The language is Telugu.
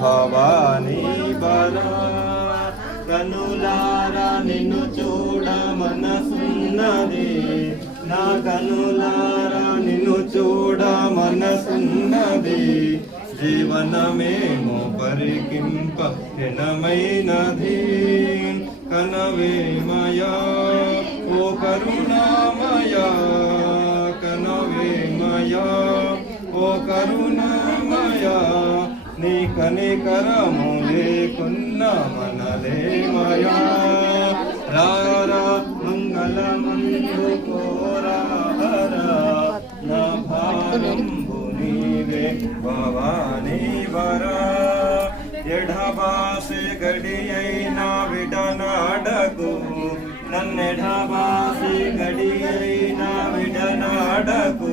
భవానీ బరా కనులారా నిన్ను చూడ మనసున్నది నా కనులారా నిన్ను చూడ మనసున్నది జీవనమేమో పరికింప హినమైనది కనవేమయా ఓ కరుణామయా కనవేమయా ఓ కరుణామయా నీ కనికరము లేకున్నా మనలేమయా రారా మంగళమందు కోరారా నా భారంబు నీవే భవానీ వరా ఎఢబాసే గడి అయినా విడనాడకు నన్నెఢబాసే గడి అయినా విడనాడకు